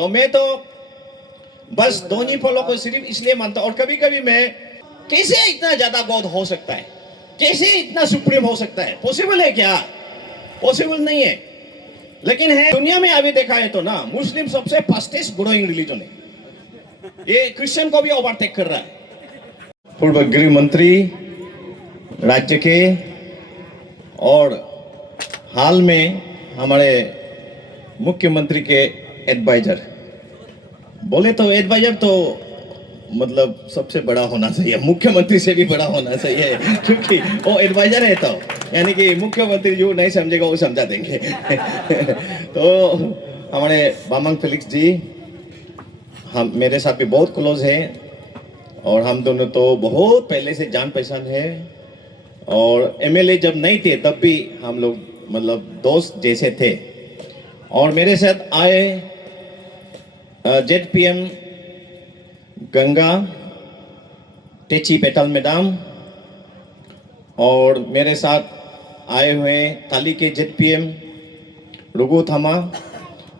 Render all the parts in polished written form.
तो मैं तो बस धोनी फॉलो को सिर्फ इसलिए मानता हूं। और कभी कभी मैं कैसे इतना ज्यादा गॉड हो सकता है, कैसे इतना सुप्रीम हो सकता है, पॉसिबल है क्या? पॉसिबल नहीं है, लेकिन है। दुनिया में अभी देखा है तो ना, मुस्लिम सबसे फास्टेस्ट ग्रोइंग रिलीजन है, ये क्रिश्चियन को भी ओवरटेक कर रहा है। पूर्व गृह मंत्री राज्य के और हाल में हमारे मुख्यमंत्री के एडवाइजर, बोले तो एडवाइजर तो मतलब सबसे बड़ा होना चाहिए, मुख्यमंत्री से भी बड़ा होना चाहिए, क्योंकि वो एडवाइजर है, तो यानी कि मुख्यमंत्री जो नहीं समझेगा वो समझा देंगे। तो हमारे बामंग फेलिक्स जी हम मेरे साथ भी बहुत क्लोज है, और हम दोनों तो बहुत पहले से जान पहचान है, और एमएलए जब नहीं थे तब भी हम लोग मतलब दोस्त जैसे थे। और मेरे साथ आए जेडपीएम गंगा टेची पेटल मैडम, और मेरे साथ आए हुए ताली के जेडपीएम रुगु थमा।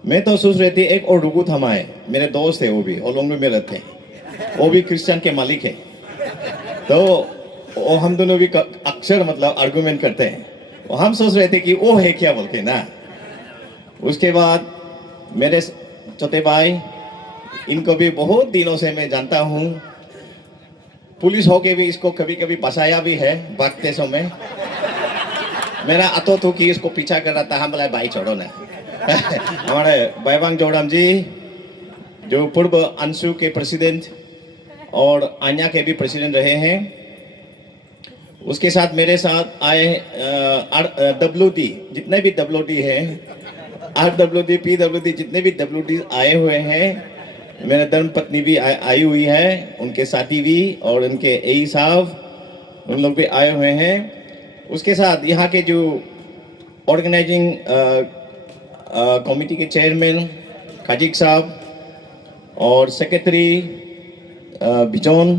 मैं तो सोच रही थी एक और रुगु थमा है, मेरे दोस्त है, वो भी होलोंग में रहते हैं, वो भी क्रिश्चियन के मालिक है। तो वो हम दोनों भी अक्सर मतलब आर्गुमेंट करते हैं, हम सोच रहे थे कि वो है क्या बोल के ना। उसके बाद मेरे छोटे भाई, इनको भी बहुत दिनों से मैं जानता हूँ, पुलिस होके भी इसको कभी कभी बसाया भी है भागते समय। मेरा अतो तो कि इसको पीछा कर रहा था, हम बोला भाई छोड़ो ना। हमारे बैवांग जोड़म जी जो पूर्व अंशु के प्रेसिडेंट और आन्या के भी प्रेसिडेंट रहे हैं, उसके साथ मेरे साथ आए WD, जितने भी WD हैं, RWD PWD जितने भी WD आए हुए हैं, मेरे धर्म पत्नी भी आई हुई है, उनके साथी भी, और उनके एई साहब, उन लोग भी आए हुए हैं। उसके साथ यहाँ के जो ऑर्गेनाइजिंग कमेटी के चेयरमैन खाजिक साहब और सेक्रेटरी बिजोन,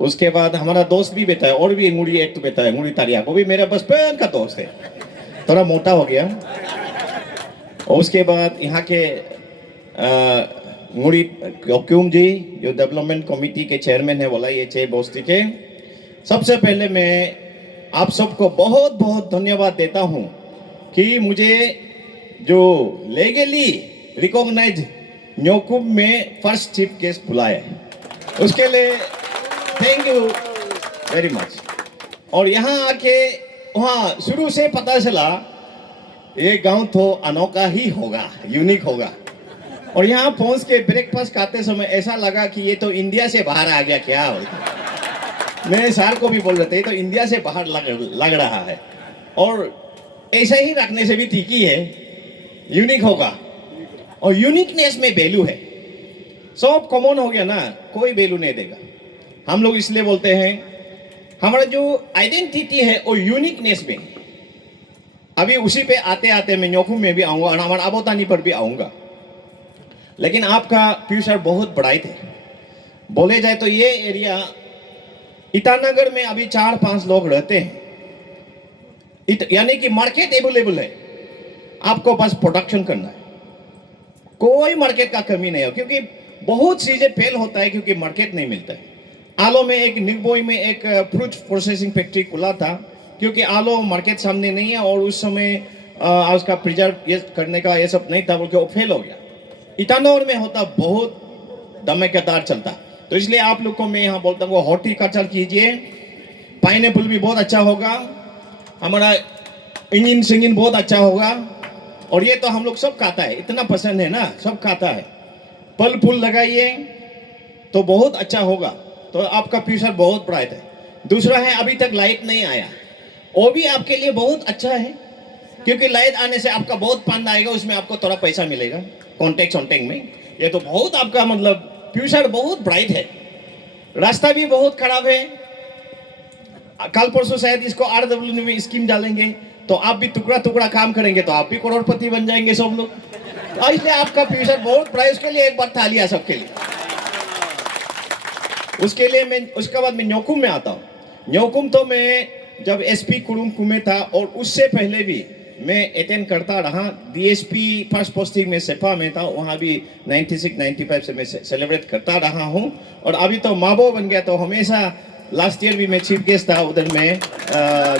उसके बाद हमारा दोस्त भी बैठा है, और भी मुड़ी एक तो बैठा है, मुड़ी तारिया, वो भी मेरा बचपन का दोस्त है, थोड़ा मोटा हो गया। और उसके बाद यहाँ के मुड़ी क्योक्यूम जी जो डेवलपमेंट कमेटी के चेयरमैन है, बोला ये छह बस्ती के। सबसे पहले मैं आप सबको बहुत बहुत धन्यवाद देता हूँ कि मुझे जो लीगली रिकॉग्नाइज न्योकुम में फर्स्ट चीफ गेस्ट बुलाया, उसके लिए थैंक यू वेरी मच। और यहाँ आके वहाँ शुरू से पता चला ये गांव तो अनोखा ही होगा, यूनिक होगा। और यहाँ पहुंच के ब्रेकफास्ट खाते समय ऐसा लगा कि ये तो इंडिया से बाहर आ गया क्या। मेरे सार को भी बोल रहे थे तो इंडिया से बाहर लग रहा है, और ऐसा ही रखने से भी ठीक ही है, यूनिक होगा। और यूनिकनेस में वैल्यू है, सब कॉमन हो गया ना, कोई वैल्यू नहीं देगा। हम लोग इसलिए बोलते हैं हमारा जो आइडेंटिटी है वो यूनिकनेस में। अभी उसी पे आते आते मैं न्योकुम में भी आऊंगा और हमारा आबोतानी पर भी आऊंगा, लेकिन आपका फ्यूचर बहुत ब्राइट है। बोले जाए तो ये एरिया ईटानगर में अभी 4-5 लोग रहते हैं, यानी कि मार्केट अवेलेबल है, आपको बस प्रोडक्शन करना है, कोई मार्केट का कमी नहीं हो। क्योंकि बहुत चीजें फेल होता है क्योंकि मार्केट नहीं मिलता है। आलो में एक निगबोई में एक फ्रूट प्रोसेसिंग फैक्ट्री खुला था, क्योंकि आलो मार्केट सामने नहीं है और उस समय उसका प्रिजर्व ये करने का ये सब नहीं था, बोल के वो फेल हो गया। ईटानगर में होता बहुत धमाकेदार चलता, तो इसलिए आप लोग को मैं यहाँ बोलता हूँ हॉर्टिकल्चर कीजिए, पाइनएप्पल भी बहुत अच्छा होगा, हमारा इंजन सिंगिन बहुत अच्छा होगा। और ये तो हम लोग सब खाता है, इतना पसंद है ना, सब खाता है। फल फूल लगाइए तो बहुत अच्छा होगा, तो आपका फ्यूचर बहुत ब्राइट है। दूसरा है अभी तक लाइट नहीं आया, वो भी आपके लिए बहुत अच्छा है, क्योंकि लाइट आने से आपका बहुत फंड आएगा, उसमें आपको थोड़ा पैसा मिलेगा कॉन्टेक्ट में। ये तो बहुत आपका मतलब फ्यूचर बहुत ब्राइट है। रास्ता भी बहुत खराब है, कल परसों शायद इसको RWD में स्कीम डालेंगे, तो आप भी टुकड़ा टुकड़ा काम करेंगे तो आप भी करोड़पति बन जाएंगे सब लोग। इसलिए आपका फ्यूचर बहुत ब्राइट, उसके लिए एक बार तालियां सबके लिए। उसके लिए मैं उसके बाद मैं न्योकुम में आता हूँ। न्योकुम तो मैं जब SP कुरुंग कुमे था, और उससे पहले भी मैं अटेंड करता रहा। डीएसपी फर्स्ट पोस्टिंग में सेपा में था, वहाँ भी 96 95 से मैं सेलिब्रेट करता रहा हूँ। और अभी तो माबो बन गया, तो हमेशा लास्ट ईयर भी मैं चीफ गेस्ट था उधर में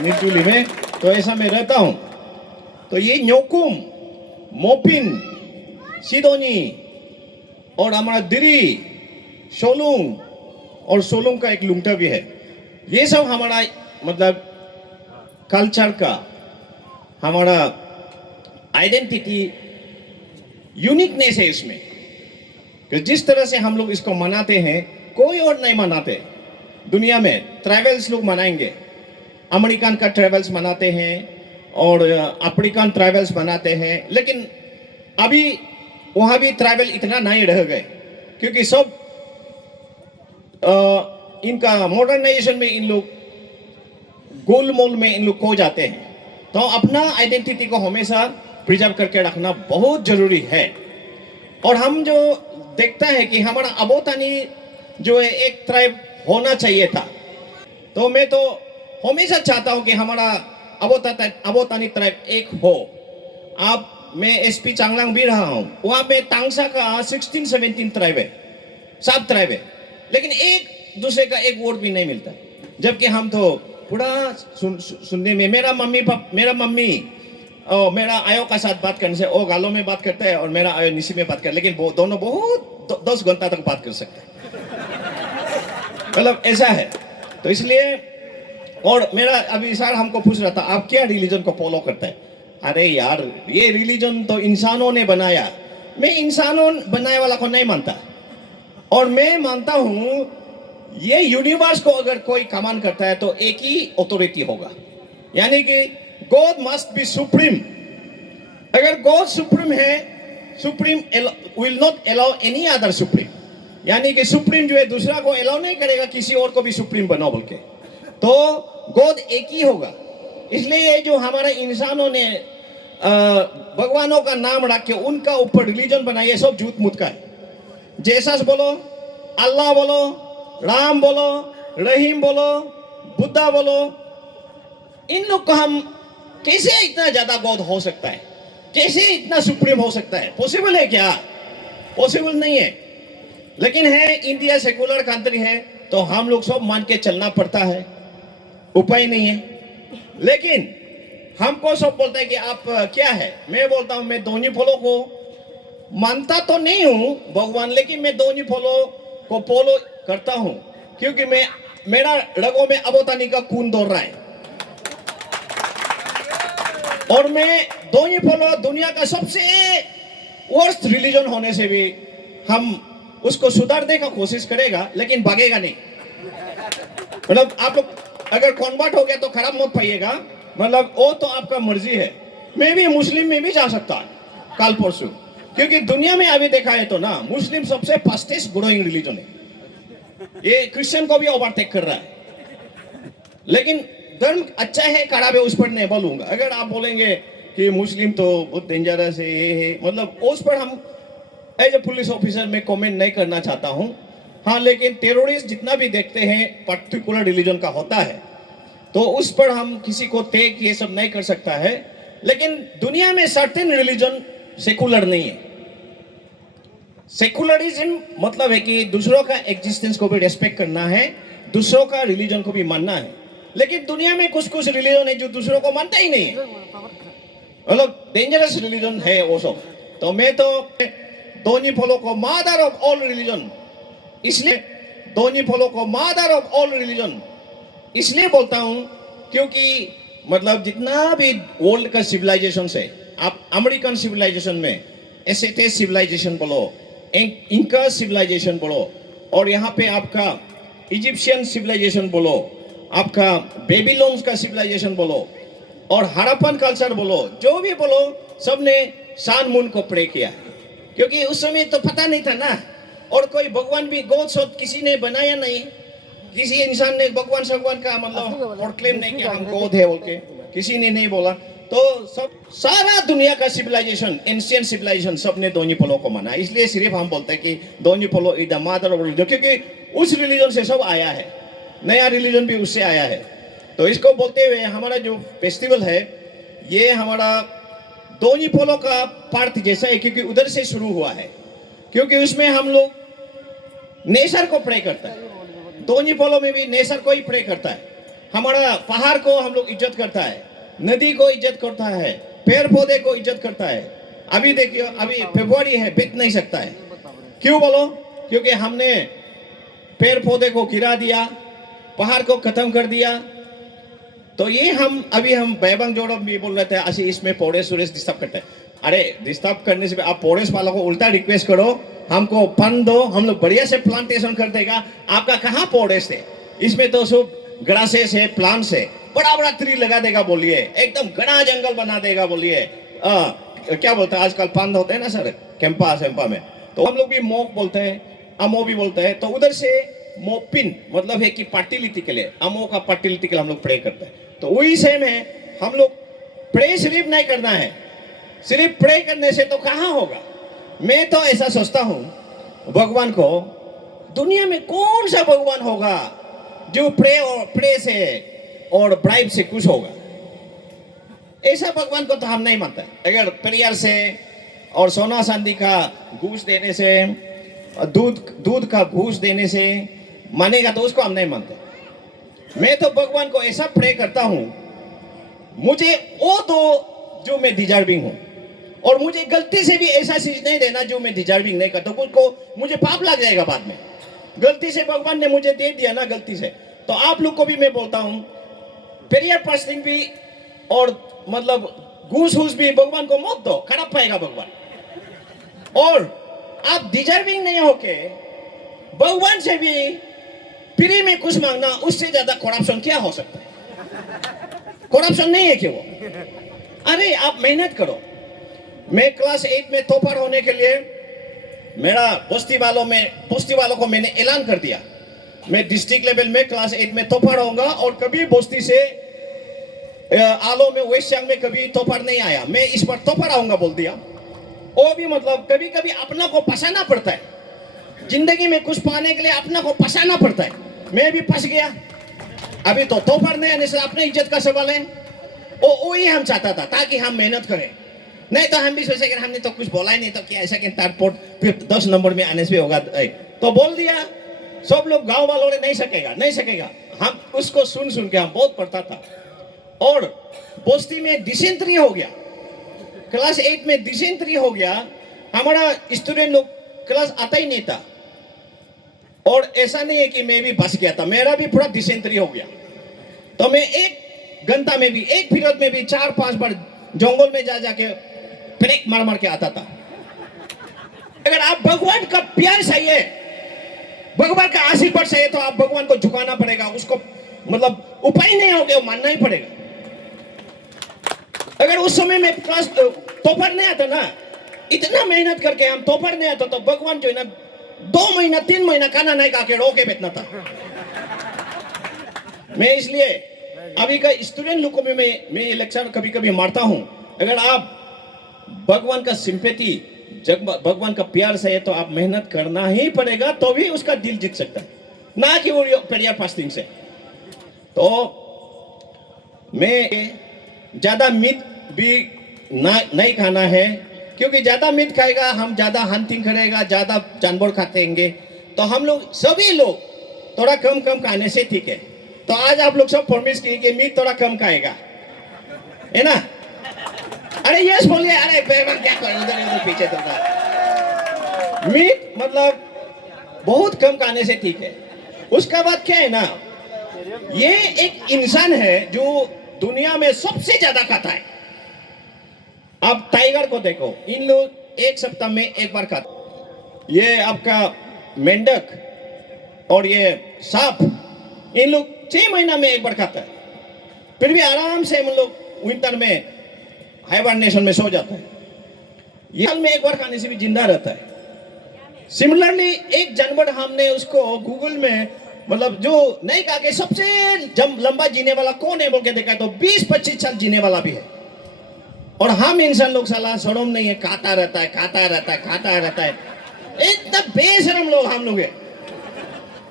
निरजुली में, तो ऐसा मैं रहता हूँ। तो ये न्योकुम, मोपिन, सिडोनी और हमारा दिरी, सोलुंग और सोलुंग का एक लुंगटा भी है। ये सब हमारा मतलब कल्चर का, हमारा आइडेंटिटी, यूनिकनेस है इसमें। कि जिस तरह से हम लोग इसको मनाते हैं कोई और नहीं मनाते दुनिया में। ट्राइबल्स लोग मनाएंगे, अमेरिकन का ट्राइबल्स मनाते हैं और अफ्रीकन ट्राइबल्स मनाते हैं, लेकिन अभी वहाँ भी ट्राइबल इतना नहीं रह गए, क्योंकि सब इनका मॉडर्नाइजेशन में इन लोग गोलमोल में इन लोग खो जाते हैं। तो अपना आइडेंटिटी को हमेशा प्रिजर्व करके रखना बहुत जरूरी है। और हम जो देखता है कि हमारा अबोतानी जो है एक ट्राइब होना चाहिए था, तो मैं तो हमेशा चाहता हूं कि हमारा अबोतानी ट्राइब एक हो। अब मैं एसपी चांगलांग भी रहा हूं, वहां पे तांगसा का 16-17 ट्राइब है, 7 ट्राइब है, लेकिन एक दूसरे का एक वोट भी नहीं मिलता। जबकि हम तो पूरा सुनने में, मेरा मम्मी और मेरा आयो का साथ बात करने से वो गालों में बात करता है और मेरा आयो निशी में बात करता है, लेकिन वो दोनों बहुत 10 घंटा तक बात कर सकते हैं। मतलब ऐसा है। तो इसलिए, और मेरा अभी सर हमको पूछ रहा था आप क्या रिलीजन को फॉलो करता है। अरे यार, ये रिलीजन तो इंसानों ने बनाया, मैं इंसानों बनाने वाला को नहीं मानता। और मैं मानता हूं ये यूनिवर्स को अगर कोई कमांड करता है तो एक ही अथॉरिटी होगा, यानी कि गॉड मस्ट बी सुप्रीम। अगर गॉड सुप्रीम है, supreme will not allow any other supreme, यानी कि सुप्रीम जो है दूसरा को अलाउ नहीं करेगा किसी और को भी सुप्रीम बनाओ बोल के। तो गॉड एक ही होगा। इसलिए ये जो हमारे इंसानों ने भगवानों का नाम रख के उनका ऊपर रिलीजन बनाया, ये सब झूठ मूठ का है। जेसस बोलो, अल्लाह बोलो, राम बोलो, रहीम बोलो, बुद्धा बोलो, इन लोग को हम कैसे इतना ज्यादा गॉड हो सकता है, कैसे इतना सुप्रीम हो सकता है? पॉसिबल है क्या? पॉसिबल नहीं है। लेकिन है, इंडिया सेकुलर कंट्री है तो हम लोग सब मान के चलना पड़ता है, उपाय नहीं है। लेकिन हमको सब बोलते हैं कि आप क्या है, मैं बोलता हूं मैं दोनी फॉलो को मानता तो नहीं हूं भगवान, लेकिन मैं दोनी फॉलो को फॉलो करता हूं, क्योंकि मेरा रगों में अबोतानी का खून दौड़ रहा है। और मैं दोनी फॉलो दुनिया का सबसे वर्स्ट रिलीजन होने से भी हम उसको सुधारने का कोशिश करेगा, लेकिन भागेगा नहीं। मतलब आप लोग अगर कन्वर्ट हो गया तो खराब मत पाइएगा, मतलब वो तो आपका मर्जी है। मैं भी मुस्लिम में भी जा सकता है कल परसों, क्योंकि दुनिया में अभी देखा है तो ना, मुस्लिम सबसे फास्टेस्ट ग्रोइंग रिलीजन है। ये क्रिश्चियन को भी ओवरटेक कर रहा है। लेकिन धर्म अच्छा है खराब है उस पर नहीं बोलूंगा। अगर आप बोलेंगे कि मुस्लिम तो बहुत डेंजरस है, ये है, मतलब उस पर हम एज ए पुलिस ऑफिसर में कमेंट नहीं करना चाहता हूं। हाँ, लेकिन टेररिस्ट जितना भी देखते हैं पर्टिकुलर रिलीजन का होता है, तो उस पर हम किसी को टेक ये सब नहीं कर सकता है। लेकिन दुनिया में सर्टेन रिलीजन सेकुलर नहीं है। सेकुलरिज्म मतलब है कि दूसरों का एग्जिस्टेंस को भी रेस्पेक्ट करना है, दूसरों का रिलीजन को भी मानना है। लेकिन दुनिया में कुछ कुछ रिलीजन है जो दूसरों को मानता ही नहीं है, मतलब डेंजरस रिलीजन है वो सब। तो मैं तो दोनी फॉलो को मदर ऑफ ऑल रिलीजन, इसलिए दोनी फॉलो को मदर ऑफ ऑल रिलीजन इसलिए बोलता हूं क्योंकि मतलब जितना भी वर्ल्ड का सिविलाइजेशन है, आप अमेरिकन सिविलाइजेशन में एसेटेक सिविलाइजेशन बोलो, इंका सिविलाइजेशन बोलो, और यहाँ पे आपका इजिप्शियन सिविलाइजेशन बोलो, आपका बेबीलोन्स का सिविलाइजेशन बोलो, और हड़प्पन कल्चर बोलो, जो भी बोलो, सबने सान मून को प्रे किया, क्योंकि उस समय तो पता नहीं था ना। और कोई भगवान भी गॉड शॉट किसी ने बनाया नहीं, किसी इंसान ने भगवान सगवान का मतलब प्रोक्लेम नहीं किया हम गॉड है बोल के, किसी ने नहीं बोला। तो सब सारा दुनिया का सिविलाइजेशन, एंशिएंट सिविलाइजेशन, सबने दोनी फॉलो को माना। इसलिए सिर्फ हम बोलते हैं कि दोनी follow is the mother of religion, क्योंकि उस रिलीजन से सब आया है, नया रिलीजन भी उससे आया है। तो इसको बोलते हुए हमारा जो फेस्टिवल है ये हमारा दोनी पोलो का पार्ट जैसा है, क्योंकि उधर से शुरू हुआ है, क्योंकि उसमें हम लोग नेचर को प्रे करता है। दोनी पोलो में भी नेचर को ही प्रे करता है। हमारा पहाड़ को हम लोग इज्जत करता है, नदी को इज्जत करता है, पेड़ पौधे को इज्जत करता है। अभी देखिए, अभी फरवरी है, बीत नहीं सकता है। क्यों बोलो? क्योंकि हमने पेड़ पौधे को गिरा दिया, पहाड़ को खत्म कर दिया। तो ये हम बैबंग जोड़ो भी बोल रहे थे, ऐसे इसमें पोरेस डिस्टर्ब करते हैं। अरे डिस्टर्ब करने से आप पोरेस वालों को उल्टा रिक्वेस्ट करो, हमको फंड दो, हम लोग बढ़िया से प्लांटेशन कर देगा। आपका कहाँ पोरेस है? इसमें तो सब ग्रासेस है, प्लांट्स है, बड़ा बड़ा ट्री लगा देगा बोलिए, एकदम घना जंगल बना देगा बोलिए। क्या बोलते हैं आजकल, पंद होते हैं ना सर, कैंपा में, तो हम लोग भी मोक बोलते हैं, अमो भी बोलते हैं। तो उधर से मोपिन मतलब है कि फर्टिलिटी के लिए, अमो का फर्टिलिटी के लिए हम लोग प्रे करते हैं। तो वही सेम है, हम लोग प्रे सिर्फ नहीं करना है, सिर्फ प्रे करने से तो कहाँ होगा। मैं तो ऐसा सोचता हूँ, भगवान को, दुनिया में कौन सा भगवान होगा जो प्रे से और ब्राइब से खुश होगा? ऐसा भगवान को तो हम नहीं मानते। अगर प्रेयर से और सोना चांदी का घूस देने से, दूध का घूस देने से मानेगा तो उसको हम नहीं मानते। मैं तो भगवान को ऐसा प्रे करता हूं, मुझे वो दो जो मैं डिजर्विंग हूं, और मुझे गलती से भी ऐसा चीज नहीं देना जो मैं डिजर्विंग नहीं करता, उसको मुझे पाप लग जाएगा बाद में। गलती से भगवान ने मुझे दे दिया ना, गलती से, तो आप लोग को भी मैं बोलता हूं, प्रेयर फास्टिंग भी और मतलब घूस भी भगवान को मत दो, खराब पाएगा भगवान। और आप डिजर्विंग नहीं होके भगवान से भी फ्री में कुछ मांगना, उससे ज्यादा करप्शन क्या हो सकता है? करप्शन नहीं है क्या वो? अरे आप मेहनत करो। मैं क्लास 8 में टॉपर होने के लिए मेरा बस्ती वालों को मैंने ऐलान कर दिया, मैं डिस्ट्रिक्ट लेवल में क्लास 8 में टॉपर होऊंगा, और कभी बस्ती से आलो में, वेस्ट सियांग में कभी टॉपर नहीं आया, मैं इस बार टॉपर आऊंगा बोल दिया। वो भी मतलब कभी कभी अपना को फंसाना पड़ता है, जिंदगी में कुछ पाने के लिए अपना को फंसाना पड़ता है। मैं भी फंस गया, अभी तो टॉपर नहीं आने से अपने इज्जत का सवाल है। वो ही हम चाहता था, ताकि हम मेहनत करें, नहीं तो हम भी सोचे कि हमने तो कुछ बोला ही नहीं, तो क्या ऐसा कि थर्ड फिर 10 नंबर में आने से होगा, तो बोल दिया। सब लोग गांव वालों ने नहीं सकेगा। हम उसको सुन के हम बहुत पढ़ता था, और बस्ती में डिसेंट्री हो गया, क्लास 8 में डिसेंट्री हो गया। हमारा स्टूडेंट लोग क्लास आता ही नहीं था, और ऐसा नहीं है कि मैं भी बच गया था, मेरा भी पूरा डिसेंट्री हो गया। तो मैं एक घंटा में भी, एक पीरियड में भी 4-5 बार जंगल में जाके ब्रेक मार के आता था। अगर आप भगवान का प्यार चाहिए, भगवान का आशीर्वाद चाहिए, तो आप भगवान को झुकाना पड़ेगा, उसको मतलब उपाय नहीं हो गया, मानना ही पड़ेगा। अगर उस समय में क्लास टॉपर नहीं आता ना, इतना मेहनत करके हम टॉपर नहीं आता, तो भगवान जो है ना 2 महीना 3 महीना खाना नहीं खा के रोके बैठना था। मैं इसलिए अभी का स्टूडेंट लोगों में मैं लेक्चर कभी कभी मारता हूं, अगर आप भगवान का सिंपैथी, भगवान का प्यार से है, तो आप मेहनत करना ही पड़ेगा, तो भी उसका दिल जीत सकता है, ना कि वो प्रेयर फास्टिंग से। तो मैं ज्यादा मीट भी नहीं खाना है, क्योंकि ज्यादा मीट खाएगा, हम ज्यादा हंटिंग करेगा, ज्यादा जानवर खातेंगे, तो हम लोग सभी लोग थोड़ा कम खाने से ठीक है। तो आज आप लोग सब प्रॉमिस किए कि मीट थोड़ा कम खाएगा, है ना? अरे यस बोलिए। अरे बेगम क्या कर उधर पीछे तो मीट मतलब बहुत कम खाने से ठीक है। उसका बाद क्या है ना, ये एक इंसान है जो दुनिया में सबसे ज्यादा खाता है। आप टाइगर को देखो, इन लोग एक सप्ताह में एक बार खाते। ये आपका मेंढक और ये सांप, इन लोग 6 महीना में एक बार खाता है, फिर भी आराम से हम लोग विंटर में हाइबरनेशन में सो जाता है। ये साल में एक बार खाने से भी जिंदा रहता है। सिमिलरली एक जानवर हमने उसको गूगल में मतलब जो नहीं कहा कि सबसे लंबा जीने वाला कौन है बोल के देखा, तो 20-25 साल जीने वाला भी है। और हम इंसान लोग साला शर्म नहीं है, खाता रहता है। इतना बेशरम लोग हम लोग हैं,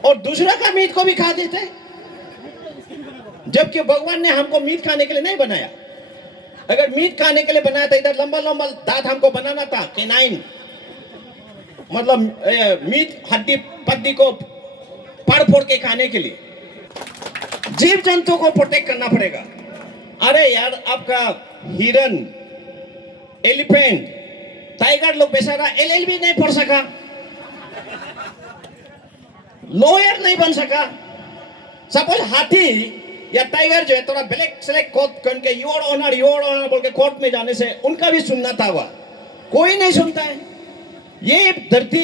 और दूसरा का मीट को भी खा देते हैं, जबकि भगवान ने हमको मीट खाने के लिए नहीं बनाया। अगर मीट खाने के लिए बनाया था, इधर लंबा लंबा दांत हमको बनाना था, केनाइन, मतलब मीट हड्डी पत्ती को फाड़ फोड़ के खाने के लिए। जीव जंतु को प्रोटेक्ट करना पड़ेगा। अरे यार, आपका हिरन, एलिफेंट, टाइगर लोग बेचारा एलएलबी नहीं पढ़ सका, लॉयर नहीं बन सका। सपोज हाथी या टाइगर जो है थोड़ा ब्लैक सेलेक्ट कोट करके योर ऑनर बोल के कोर्ट में जाने से उनका भी सुनना था, हुआ कोई नहीं सुनता है। ये धरती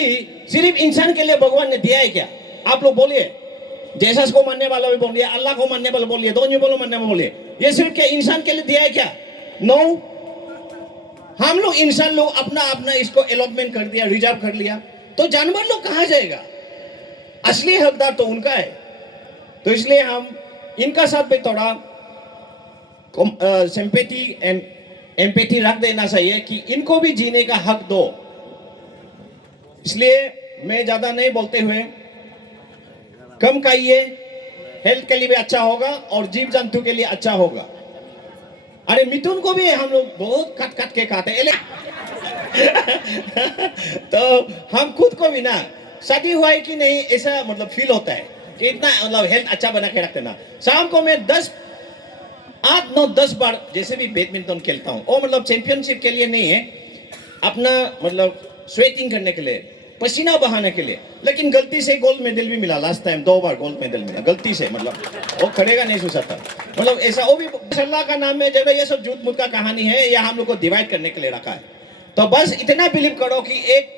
सिर्फ इंसान के लिए भगवान ने दिया है क्या? आप लोग बोलिए। जेसस को मानने वाला भी बोलिए, अल्लाह को मानने वाला बोलिए, दोनों बोलो मानने वाला बोलिए, ये सिर्फ क्या इंसान के लिए दिया है क्या? नो। हम लोग इंसान लोग अपना अपना इसको अलॉटमेंट कर दिया, रिजर्व कर लिया, तो जानवर लोग कहां जाएगा? असली हकदार तो उनका है। तो इसलिए हम इनका साथ भी थोड़ा सिंपैथी एंड एम्पैथी रख देना चाहिए कि इनको भी जीने का हक दो। इसलिए मैं ज्यादा नहीं बोलते हुए, कम खाइए, हेल्थ के लिए भी अच्छा होगा और जीव जंतु के लिए अच्छा होगा। अरे मिथुन को भी हम लोग बहुत कट कट के खाते हैं तो हम खुद को भी ना शादी हुआ है कि नहीं ऐसा मतलब फील होता है कि इतना मतलब हेल्थ अच्छा बना के रखते ना। शाम को मैं 8, 9, 10 बार जैसे भी बैडमिंटन खेलता हूँ, वो मतलब चैंपियनशिप के लिए नहीं है, अपना मतलब स्वेटिंग करने के लिए, पसीना बहाने के लिए। लेकिन गलती से गोल्ड मेडल भी मिला, लास्ट टाइम 2 बार गोल्ड मेडल मिला गलती से, मतलब वो खड़ेगा नहीं सो सकता, मतलब ऐसा। वो भी अल्लाह का नाम में जब ये सब झूठ मूठ का कहानी है, या हम लोग को डिवाइड करने के लिए रखा है। तो बस इतना बिलीव करो कि एक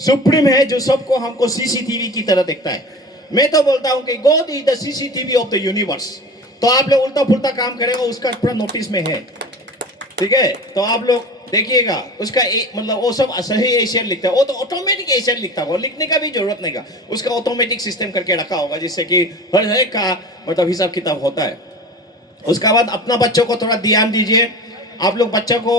सुप्रीम है जो सबको हमको सीसीटीवी की तरह देखता है। मैं तो बोलता हूँ कि God is the CCTV of the universe. तो आप लोग उल्टा पुल्टा काम करेगा उसका पूरा नोटिस में है, ठीक है? तो आप लोग देखिएगा उसका मतलब वो सब सही एशियर लिखता है, वो तो ऑटोमेटिक एशियर लिखता होगा, लिखने का भी जरूरत नहीं का, उसका ऑटोमेटिक सिस्टम करके रखा होगा जिससे कि हर एक का मतलब हिसाब किताब होता है। उसके बाद अपना बच्चों को थोड़ा ध्यान दीजिए। आप लोग बच्चों को